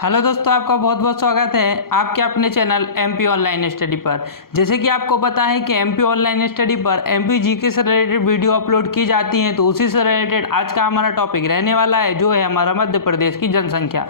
Hello दोस्तों, आपका बहुत बहुत स्वागत है आपके अपने चैनल एमपी ऑनलाइन स्टडी पर। जैसे कि आपको पता है कि एमपी ऑनलाइन स्टडी पर एमपी जीके से रिलेटेड वीडियो अपलोड की जाती हैं, तो उसी से रिलेटेड आज का हमारा टॉपिक रहने वाला है, जो है हमारा मध्य प्रदेश की जनसंख्या।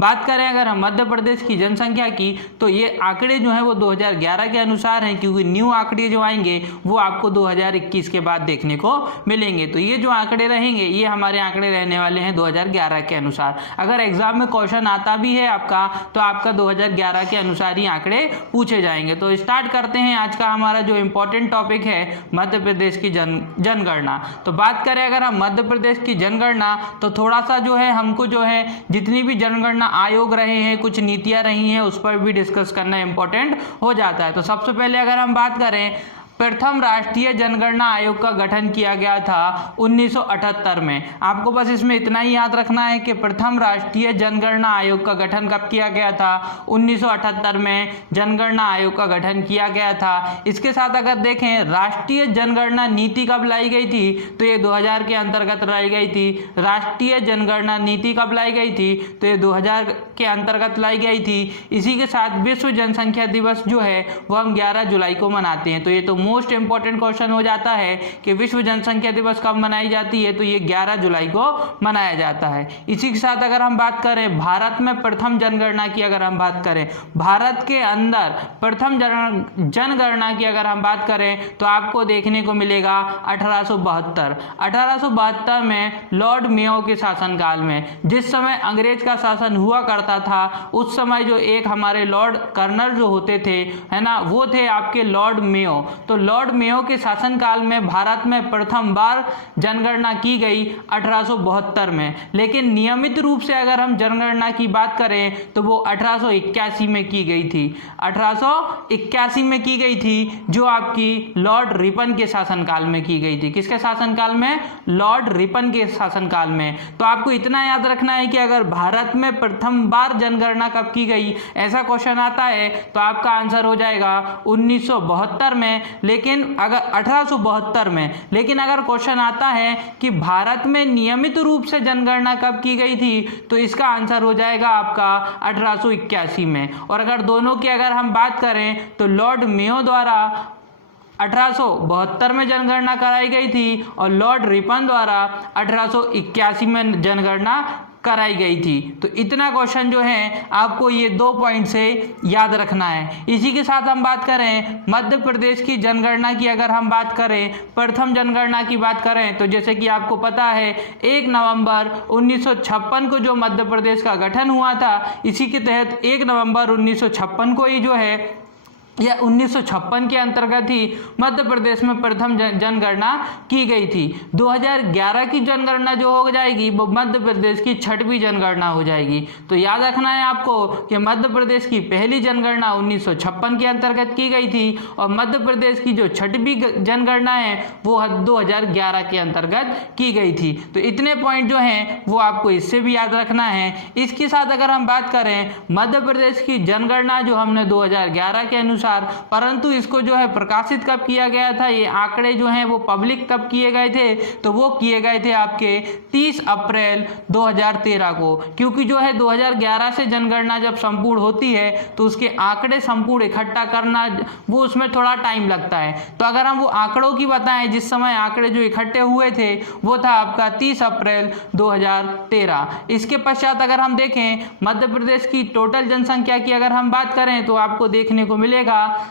बात करें अगर हम मध्य प्रदेश की जनसंख्या की, तो ये आंकड़े जो हैं वो 2011 के अनुसार हैं, क्योंकि न्यू आंकड़े जो आएंगे वो आपको 2021 के बाद देखने को मिलेंगे। तो ये जो आंकड़े रहेंगे ये हमारे आंकड़े रहने वाले हैं 2011 के अनुसार। अगर एग्जाम में क्वेश्चन आता भी है आपका, तो आपका 2011 के अनुसार ही आंकड़े पूछे जाएंगे। तो स्टार्ट करते हैं आज का हमारा जो इम्पोर्टेंट टॉपिक है, मध्य प्रदेश की जनगणना। तो बात करें अगर हम मध्य प्रदेश की जनगणना, तो थोड़ा सा जो है हमको जो है जितनी भी जनगणना आयोग रहे हैं, कुछ नीतियां रही हैं, उस पर भी डिस्कस करना इंपॉर्टेंट हो जाता है। तो सबसे पहले अगर हम बात करें, प्रथम राष्ट्रीय जनगणना आयोग का गठन किया गया था 1978 में। आपको बस इसमें इतना ही याद रखना है कि प्रथम राष्ट्रीय जनगणना आयोग का गठन कब किया गया था, 1978 में जनगणना आयोग का गठन किया गया था। इसके साथ अगर देखें राष्ट्रीय जनगणना नीति कब लाई गई थी, तो ये 2000 के अंतर्गत लाई गई थी। राष्ट्रीय जनगणना नीति कब लाई गई थी, तो ये 2000 के अंतर्गत लाई गई थी। इसी के साथ विश्व जनसंख्या दिवस जो है वो हम 11 जुलाई को मनाते हैं। तो ये तो मोस्ट इंपॉर्टेंट क्वेश्चन हो जाता है कि विश्व जनसंख्या दिवस कब मनाई जाती है, तो ये 11 जुलाई को मनाया जाता है। इसी के साथ अगर हम बात करें भारत में प्रथम जनगणना की, अगर हम बात करें भारत के अंदर प्रथम जनगणना की अगर हम बात करें, तो आपको देखने को मिलेगा 1872 में लॉर्ड मेयो के शासनकाल में। जिस समय अंग्रेज का शासन हुआ करता था, उस समय जो एक हमारे लॉर्ड कर्नल जो होते थे, है ना, वो थे आपके लॉर्ड मेयो। तो लॉर्ड मेयो के शासनकाल में भारत में प्रथम बार जनगणना की गई 1872 में। लेकिन नियमित रूप से अगर हम जनगणना की बात करें, तो वो 1881 में की गई थी। 1881 में की गई थी, जो आपकी लॉर्ड रिपन के शासनकाल में की गई थी। किसके शासनकाल में? लॉर्ड रिपन के शासनकाल में। तो आपको इतना याद रखना है कि अगर भारत में प्रथम बार जनगणना कब की गई, ऐसा क्वेश्चन आता है, तो आपका आंसर हो जाएगा 1972 में। लेकिन अगर 1872 में, लेकिन अगर क्वेश्चन आता है कि भारत में नियमित रूप से जनगणना कब की गई थी, तो इसका आंसर हो जाएगा आपका 1881 में। और अगर दोनों की अगर हम बात करें, तो लॉर्ड मेयो द्वारा 1872 में जनगणना कराई गई थी और लॉर्ड रिपन द्वारा 1881 में जनगणना कराई गई थी। तो इतना क्वेश्चन जो है आपको ये 2 पॉइंट से याद रखना है। इसी के साथ हम बात करें मध्य प्रदेश की जनगणना की, अगर हम बात करें प्रथम जनगणना की बात करें, तो जैसे कि आपको पता है 1 नवंबर 1956 को जो मध्य प्रदेश का गठन हुआ था, इसी के तहत 1 नवंबर 1956 को ही जो है या 1956 के अंतर्गत ही मध्य प्रदेश में प्रथम जनगणना की गई थी। 2011 की जनगणना जो हो जाएगी वो मध्य प्रदेश की 6वीं जनगणना हो जाएगी। तो याद रखना है आपको कि मध्य प्रदेश की पहली जनगणना 1956 के अंतर्गत की गई थी और मध्य प्रदेश की जो 6वीं जनगणना है वो 2011 के अंतर्गत की गई थी। तो इतने पॉइंट जो हैं वो आपको इससे भी याद रखना है। इसके साथ अगर हम बात करें मध्य प्रदेश की जनगणना जो हमने 2011 के अनुसार, परंतु इसको जो है प्रकाशित कब किया गया था, ये आंकड़े जो हैं वो पब्लिक कब किए गए थे, तो वो किए गए थे आपके 30 अप्रैल 2013 को। क्योंकि जो है 2011 से जनगणना जब संपूर्ण होती है, तो उसके आंकड़े संपूर्ण इकट्ठा करना वो उसमें थोड़ा टाइम लगता है। तो अगर हम वो आंकड़ों की बताएं, जिस समय आंकड़े जो इकट्ठे हुए थे वो था आपका 30 अप्रैल 2013। इसके पश्चात अगर हम देखें मध्य प्रदेश की टोटल जनसंख्या की अगर हम बात करें, तो आपको देखने को मिलेगा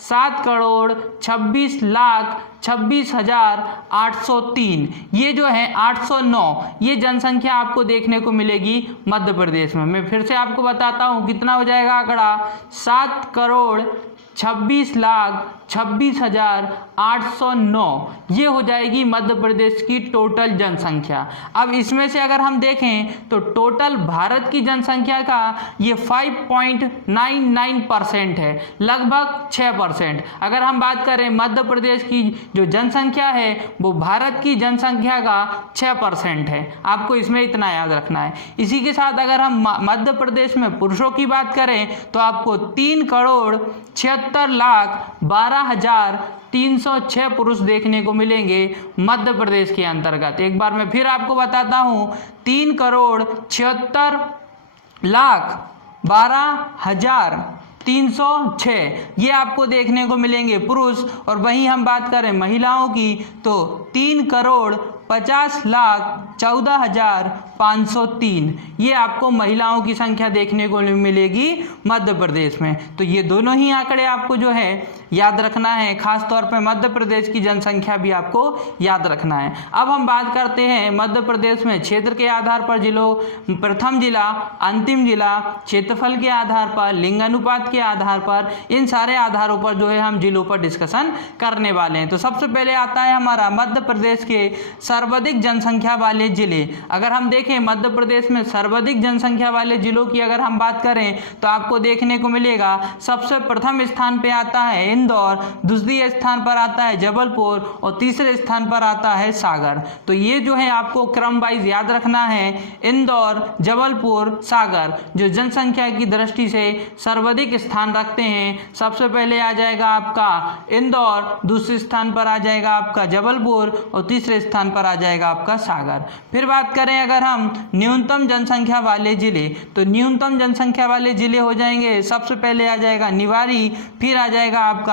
7,26,26,803। ये जो है 809, ये जनसंख्या आपको देखने को मिलेगी मध्य प्रदेश में। मैं फिर से आपको बताता हूँ कितना हो जाएगा आंकड़ा, 7,26,26,809 ये हो जाएगी मध्य प्रदेश की टोटल जनसंख्या। अब इसमें से अगर हम देखें तो टोटल भारत की जनसंख्या का ये 5.99% है, लगभग 6%। अगर हम बात करें मध्य प्रदेश की जो जनसंख्या है वो भारत की जनसंख्या का 6% है। आपको इसमें इतना याद रखना है। इसी के साथ अगर हम मध्य प्रदेश में पुरुषों की बात करें, तो आपको 3,76,12,306 पुरुष देखने को मिलेंगे मध्य प्रदेश के अंतर्गत। एक बार मैं फिर आपको बताता हूँ, 3,76,00,000 12,306 ये आपको देखने को मिलेंगे पुरुष। और वहीं हम बात करें महिलाओं की तो 3,50,14,503 ये आपको महिलाओं की संख्या देखने को मिलेगी मध्य प्रदेश में। तो ये दोनों ही आंकड़े आपको जो है याद रखना है, खास तौर पे मध्य प्रदेश की जनसंख्या भी आपको याद रखना है। अब हम बात करते हैं मध्य प्रदेश में क्षेत्र के आधार पर जिलों, प्रथम जिला, अंतिम जिला, क्षेत्रफल के आधार पर, लिंग अनुपात के आधार पर, इन सारे आधारों पर जो है हम जिलों पर डिस्कशन करने वाले हैं। तो सबसे पहले आता है हमारा मध्य प्रदेश के सर्वाधिक जनसंख्या वाले जिले। अगर हम देखें मध्य प्रदेश में सर्वाधिक जनसंख्या वाले जिलों की अगर हम बात करें तो आपको देखने को मिलेगा सबसे प्रथम स्थान पे आता है इंदौर, दूसरे स्थान पर आता है जबलपुर और तीसरे स्थान पर आता है सागर। तो ये जो है आपको क्रम वाइज याद रखना है, इंदौर, जबलपुर, सागर जो जनसंख्या की दृष्टि से सर्वाधिक स्थान रखते हैं। सबसे पहले आ जाएगा आपका इंदौर, दूसरे स्थान पर आ जाएगा आपका जबलपुर और तीसरे स्थान पर आ जाएगा आपका सागर। फिर बात करें अगर हम न्यूनतम जनसंख्या वाले जिले, तो न्यूनतम जनसंख्या वाले जिले हो जाएंगे, सबसे पहले आ जाएगा निवाड़ी, फिर आ जाएगा आपका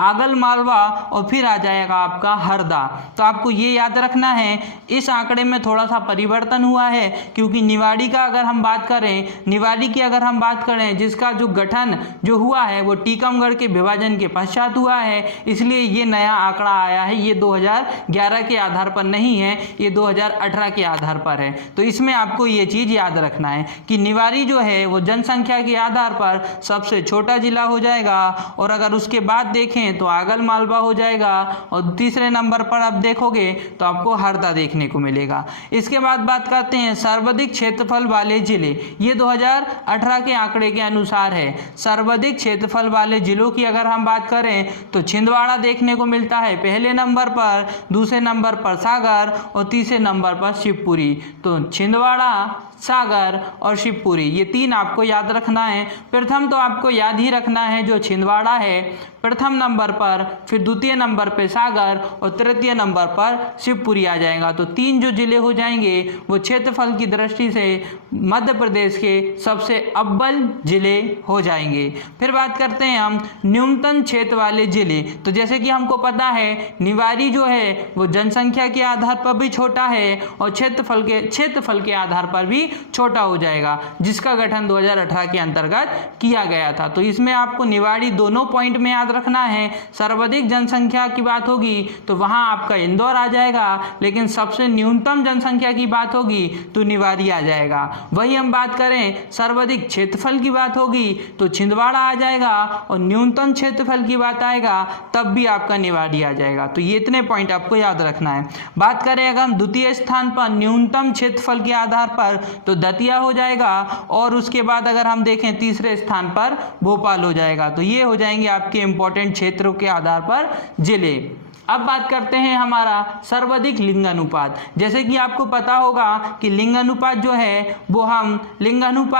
आगल मालवा और फिर आ जाएगा आपका हरदा। तो आपको ये याद रखना है, इस आंकड़े में थोड़ा सा परिवर्तन हुआ है क्योंकि निवाड़ी का अगर हम बात करें, निवाड़ी की अगर हम बात करें जिसका जो गठन जो हुआ है वो टीकमगढ़ के विभाजन के पश्चात हुआ है, इसलिए ये नया आंकड़ा आया है। ये 2011 के आधार पर नहीं है, ये 2018 के आधार पर है। तो इसमें आपको ये चीज़ याद रखना है कि निवाड़ी जो है वो जनसंख्या के आधार पर सबसे छोटा जिला हो जाएगा। और अगर उसके बाद देखें तो आगल मालवा हो जाएगा और तीसरे नंबर पर आप देखोगे तो आपको हरदा देखने को मिलेगा। इसके बाद बात करते हैं सर्वाधिक क्षेत्रफल वाले जिले। ये 2018 के आंकड़े के अनुसार है। सर्वाधिक क्षेत्रफल वाले जिलों की अगर हम बात करें तो छिंदवाड़ा देखने को मिलता है पहले नंबर पर, दूसरे नंबर पर सागर और तीसरे नंबर पर शिवपुरी। तो छिंदवाड़ा, सागर और शिवपुरी ये तीन आपको याद रखना है। प्रथम तो आपको याद ही रखना है जो छिंदवाड़ा है प्रथम नंबर पर, फिर द्वितीय नंबर पे सागर और तृतीय नंबर पर शिवपुरी आ जाएगा। तो तीन जो जिले हो जाएंगे वो क्षेत्रफल की दृष्टि से मध्य प्रदेश के सबसे अव्वल जिले हो जाएंगे। फिर बात करते हैं हम न्यूनतम क्षेत्र वाले जिले। तो जैसे कि हमको पता है निवाड़ी जो है वो जनसंख्या के आधार पर भी छोटा है और क्षेत्रफल के आधार पर भी छोटा हो जाएगा, जिसका गठन 2018 के अंतर्गत किया गया था। तो इसमें आपको निवाड़ी दोनों पॉइंट में याद रखना है। सर्वाधिक जनसंख्या की बात होगी तो वहां आपका इंदौर आ जाएगा, लेकिन सबसे न्यूनतम जनसंख्या की बात होगी तो निवाड़ी आ जाएगा। वही हम बात करें सर्वाधिक क्षेत्रफल की बात होगी तो छिंदवाड़ा आ जाएगा और न्यूनतम क्षेत्रफल की बात आएगा तब भी आपका निवाड़ी आ जाएगा। तो ये इतने पॉइंट आपको याद रखना है। बात करें अगर हम द्वितीय स्थान पर न्यूनतम क्षेत्रफल के आधार पर तो दतिया हो जाएगा और उसके बाद अगर हम देखें तीसरे स्थान पर भोपाल हो जाएगा। तो ये हो जाएंगे आपके इंपॉर्टेंट क्षेत्रों के आधार पर जिले। अब बात करते हैं हमारा सर्वाधिक लिंग अनुपात। जैसे कि आपको पता होगा कि लिंग अनुपात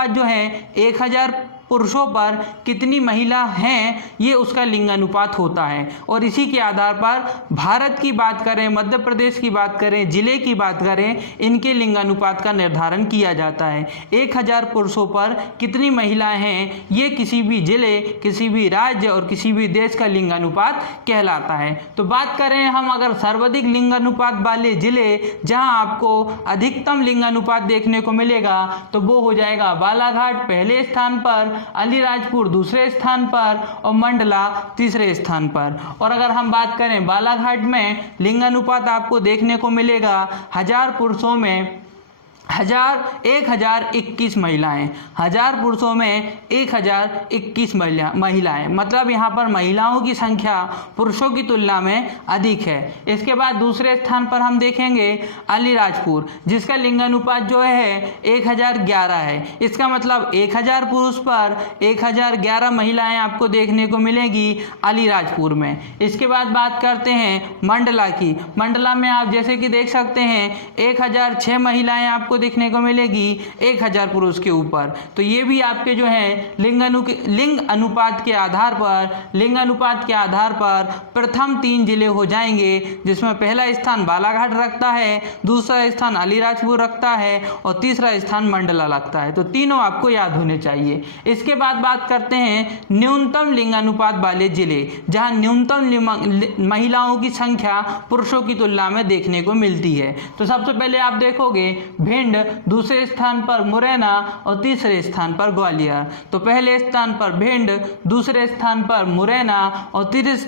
जो है 1000 पुरुषों पर कितनी महिला हैं, ये उसका लिंग अनुपात होता है। और इसी के आधार पर भारत की बात करें, मध्य प्रदेश की बात करें, जिले की बात करें, इनके लिंग अनुपात का निर्धारण किया जाता है। 1000 पुरुषों पर कितनी महिलाएं हैं, ये किसी भी जिले, किसी भी राज्य और किसी भी देश का लिंग अनुपात कहलाता है। तो बात करें हम अगर सर्वाधिक लिंग अनुपात वाले जिले जहां आपको अधिकतम लिंग अनुपात देखने को मिलेगा तो वो हो जाएगा बालाघाट पहले स्थान पर, अलीराजपुर दूसरे स्थान पर और मंडला तीसरे स्थान पर। और अगर हम बात करें बालाघाट में लिंग अनुपात आपको देखने को मिलेगा 1000 पुरुषों में 1021 महिलाएं, 1000 पुरुषों में 1021 महिलाएं, मतलब यहाँ पर महिलाओं की संख्या पुरुषों की तुलना में अधिक है। इसके बाद दूसरे स्थान पर हम देखेंगे अलीराजपुर, जिसका लिंग अनुपात जो है 1011 है। इसका मतलब 1000 पुरुष पर 1011 महिलाएं आपको देखने को मिलेगी अलीराजपुर में। इसके बाद बात करते हैं मंडला की। मंडला में आप जैसे कि देख सकते हैं 1006 महिलाएं आपको देखने को मिलेगी 1000 पुरुष के ऊपर। तो ये भी आपके जो है लिंग अनुपात के आधार पर प्रथम 3 जिले हो जाएंगे, जिसमें पहला स्थान बालाघाट रखता है, दूसरा स्थान अलीराजपुर रखता है और तीसरा स्थान मंडला लगता है। तो तीनों आपको याद होने चाहिए। इसके बाद बात करते हैं न्यूनतम लिंगानुपात वाले जिले, जहां न्यूनतम महिलाओं की संख्या पुरुषों की तुलना में देखने को मिलती है। तो सबसे पहले आप देखोगे भिंड, दूसरे स्थान पर मुरैना और तीसरे स्थान पर ग्वालियर। तो पहले स्थान पर भिंड, दूसरे स्थान पर मुरैना और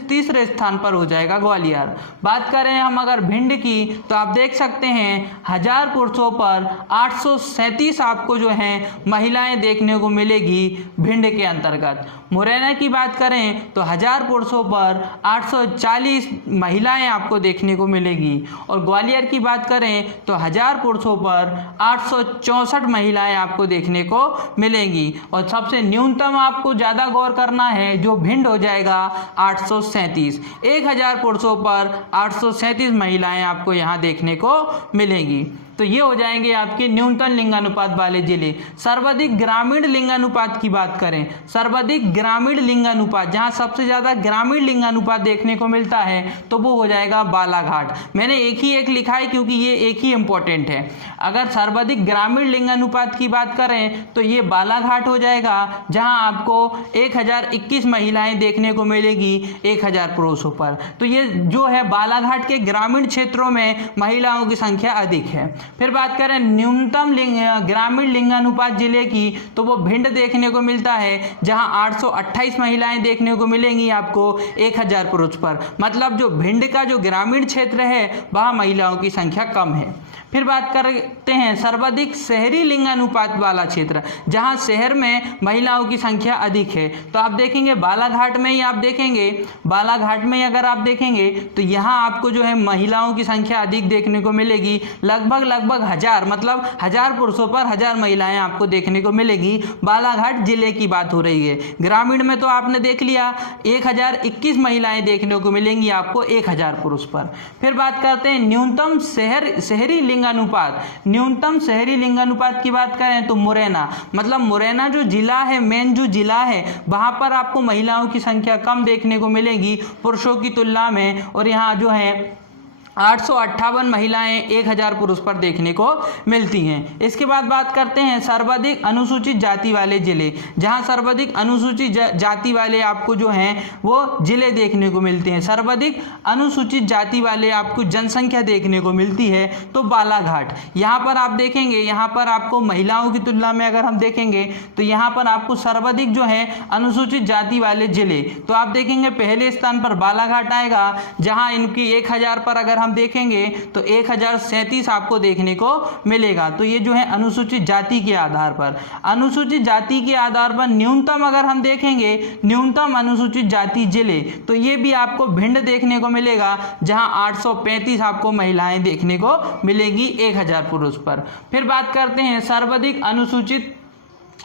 तीसरे स्थान पर हो जाएगा ग्वालियर। बात करें हम अगर भिंड की, तो आप देख सकते हैं 1000 पुरुषों पर 837 आपको जो है महिलाएं देखने को मिलेगी भिंड के अंतर्गत। मुरैना की बात करें तो 1000 पुरुषों पर 840 महिलाएं आपको देखने को मिलेगी और ग्वालियर की बात करें तो 1000 पुरुषों पर 864 महिलाएं आपको देखने को मिलेंगी और सबसे न्यूनतम आपको ज़्यादा गौर करना है, जो भिंड हो जाएगा 837। 1000 पुरुषों पर 837 महिलाएं आपको यहाँ देखने को मिलेंगी। तो ये हो जाएंगे आपके न्यूनतम लिंगानुपात वाले जिले। सर्वाधिक ग्रामीण लिंगानुपात की बात करें, सर्वाधिक ग्रामीण लिंगानुपात, जहां सबसे ज्यादा ग्रामीण लिंगानुपात देखने को मिलता है, तो वो हो जाएगा बालाघाट। मैंने एक लिखा है क्योंकि ये एक ही इंपॉर्टेंट है। अगर सर्वाधिक ग्रामीण लिंगानुपात की बात करें तो ये बालाघाट हो जाएगा, जहां आपको 1021 महिलाएं देखने को मिलेगी 1000 पुरुषों पर। तो ये जो है बालाघाट के ग्रामीण क्षेत्रों में महिलाओं की संख्या अधिक है। फिर बात करें न्यूनतम ग्रामीण लिंगानुपात जिले की, तो वो भिंड देखने को मिलता है, जहां 828 महिलाएं देखने को मिलेंगी आपको 1000 पुरुष पर। मतलब जो भिंड का जो ग्रामीण क्षेत्र है वहां महिलाओं की संख्या कम है। फिर बात करते हैं सर्वाधिक शहरी लिंगानुपात वाला क्षेत्र, जहां शहर में महिलाओं की संख्या अधिक है। तो आप देखेंगे बालाघाट में ही, आप देखेंगे बालाघाट में ही अगर आप देखेंगे तो यहाँ आपको जो है महिलाओं की संख्या अधिक देखने को मिलेगी, लगभग 1000, मतलब 1000 पुरुषों पर 1000 महिलाएं आपको देखने को मिलेगी। बालाघाट जिले की बात हो रही है। ग्रामीण में तो आपने देख लिया 1021 महिलाएं देखने को मिलेंगी आपको 1000 पुरुष पर। फिर बात करते हैं न्यूनतम शहरी लिंगानुपात। न्यूनतम शहरी लिंगानुपात की बात करें तो मुरैना, मतलब मुरैना जो जिला है, मेन जो जिला है, वहां पर आपको महिलाओं की संख्या कम देखने को मिलेगी पुरुषों की तुलना में, और यहाँ जो है 858 महिलाएं 1000 पुरुष पर देखने को मिलती हैं। इसके बाद बात करते हैं सर्वाधिक अनुसूचित जाति वाले जिले, जहां सर्वाधिक अनुसूचित जाति वाले आपको जो हैं वो जिले देखने को मिलते हैं। सर्वाधिक अनुसूचित जाति वाले आपको जनसंख्या देखने को मिलती है तो बालाघाट। यहाँ पर आप देखेंगे, यहाँ पर आपको महिलाओं की तुलना में अगर हम देखेंगे तो यहाँ पर आपको सर्वाधिक जो है अनुसूचित जाति वाले जिले, तो आप देखेंगे पहले स्थान पर बालाघाट आएगा, जहाँ इनकी 1000 पर अगर हम देखेंगे तो 1037 आपको देखने को मिलेगा। तो ये जो है अनुसूचित जाति के आधार पर, अनुसूचित जाति के आधार पर न्यूनतम अगर हम देखेंगे, न्यूनतम अनुसूचित जाति जिले, तो ये भी आपको भिंड देखने को मिलेगा, जहां 835 आपको महिलाएं देखने को मिलेगी 1000 पुरुष पर। फिर बात करते हैं सर्वाधिक अनुसूचित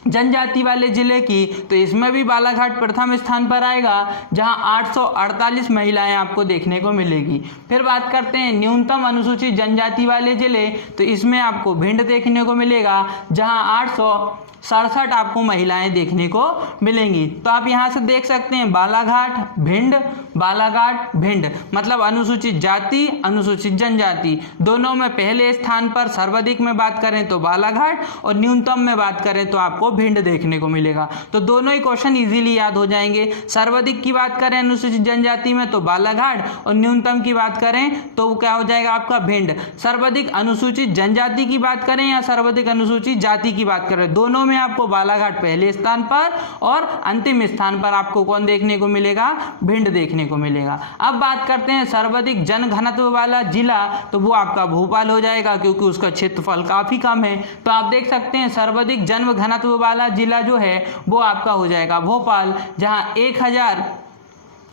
जनजाति वाले जिले की, तो इसमें भी बालाघाट प्रथम स्थान पर आएगा, जहां 848 महिलाएं आपको देखने को मिलेगी। फिर बात करते हैं न्यूनतम अनुसूचित जनजाति वाले जिले, तो इसमें आपको भिंड देखने को मिलेगा, जहां 867 आपको महिलाएं देखने को मिलेंगी। तो आप यहां से देख सकते हैं बालाघाट भिंड, बालाघाट भिंड, मतलब अनुसूचित जाति अनुसूचित जनजाति दोनों में पहले स्थान पर सर्वाधिक में बात करें तो बालाघाट और न्यूनतम में बात करें तो आपको भिंड देखने को मिलेगा। तो दोनों ही क्वेश्चन इजीली याद हो जाएंगे। सर्वाधिक की बात करें अनुसूचित जनजाति में तो बालाघाट, और न्यूनतम की बात करें तो क्या हो जाएगा आपका भिंड। सर्वाधिक अनुसूचित जनजाति की बात करें या सर्वाधिक अनुसूचित जाति की बात करें, दोनों में आपको बालाघाट पहले स्थान पर और अंतिम स्थान पर आपको कौन देखने को मिलेगा, भिंड देखने को मिलेगा। अब बात करते हैं सर्वाधिक जनघनत्व वाला जिला, तो वो आपका भोपाल हो जाएगा, क्योंकि उसका क्षेत्रफल काफी कम है। तो आप देख सकते हैं सर्वाधिक जन घनत्व वाला जिला जो है वो आपका हो जाएगा भोपाल, जहां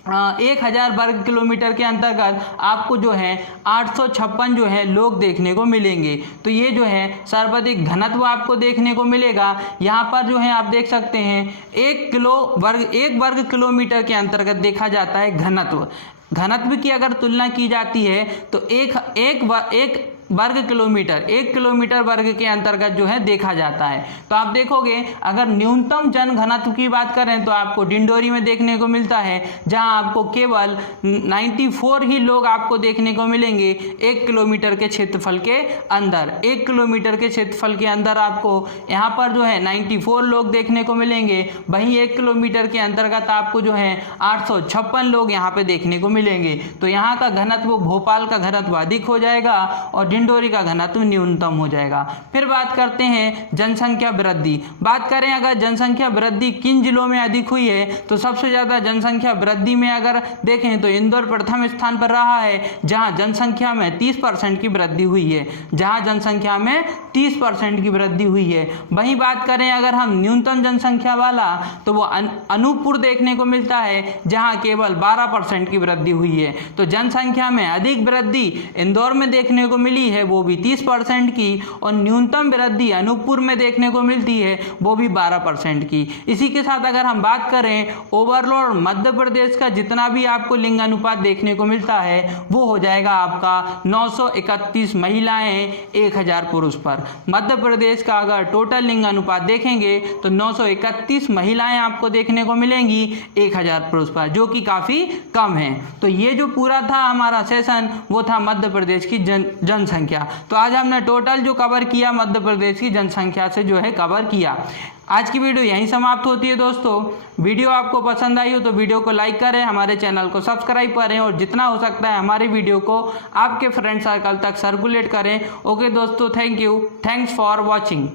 1000 वर्ग किलोमीटर के अंतर्गत आपको जो है 856 जो है लोग देखने को मिलेंगे। तो ये जो है सर्वाधिक घनत्व आपको देखने को मिलेगा। यहाँ पर जो है आप देख सकते हैं 1 वर्ग किलोमीटर के अंतर्गत देखा जाता है घनत्व। घनत्व की अगर तुलना की जाती है तो एक वर्ग किलोमीटर, 1 किलोमीटर वर्ग के अंतर्गत जो है देखा जाता है। तो आप देखोगे अगर न्यूनतम जन घनत्व की बात करें तो आपको डिंडोरी में देखने को मिलता है, जहां आपको केवल 94 ही लोग आपको देखने को मिलेंगे 1 किलोमीटर के क्षेत्रफल के अंदर। 1 किलोमीटर के क्षेत्रफल के अंदर आपको यहाँ पर जो है 94 लोग देखने को मिलेंगे। वहीं 1 किलोमीटर के अंतर्गत आपको जो है 856 लोग यहाँ पे देखने को मिलेंगे। तो यहाँ का घनत्व, भोपाल का घनत्व अधिक हो जाएगा और डिंडोरी का घनत्व न्यूनतम हो जाएगा। फिर बात करते हैं जनसंख्या वृद्धि। बात करें अगर जनसंख्या वृद्धि किन जिलों में अधिक हुई है, तो सबसे ज़्यादा जनसंख्या वृद्धि में अगर देखें तो इंदौर प्रथम स्थान पर रहा है, जहां जनसंख्या में 30% की वृद्धि हुई है। जहां जनसंख्या में 30% की वृद्धि हुई है। वहीं बात करें अगर हम न्यूनतम जनसंख्या वाला, तो वो अनूपपुर देखने को मिलता है, जहां केवल 12% की वृद्धि हुई है। तो जनसंख्या में अधिक वृद्धि इंदौर में देखने को मिली है, वो भी 30% की, और न्यूनतम वृद्धि अनूपपुर में देखने को मिलती है, वो भी 12% की। इसी के साथ अगर हम बात करें ओवरऑल मध्य प्रदेश का जितना भी आपको लिंग अनुपात देखने को मिलता है, वो हो जाएगा आपका 931 महिलाएं 1000 पुरुष पर। मध्य प्रदेश का अगर टोटल लिंग अनुपात देखेंगे तो 931 महिलाएं आपको देखने को मिलेंगी 1000 पुरुष पर, जो कि काफ़ी कम है। तो ये जो पूरा था हमारा सेशन, वो था मध्य प्रदेश की जनसंख्या। तो आज हमने टोटल जो कवर किया मध्य प्रदेश की जनसंख्या से जो है कवर किया। आज की वीडियो यहीं समाप्त होती है दोस्तों। वीडियो आपको पसंद आई हो तो वीडियो को लाइक करें, हमारे चैनल को सब्सक्राइब करें और जितना हो सकता है हमारी वीडियो को आपके फ्रेंड सर्कल तक सर्कुलेट करें। ओके दोस्तों, thank you, thanks for watching.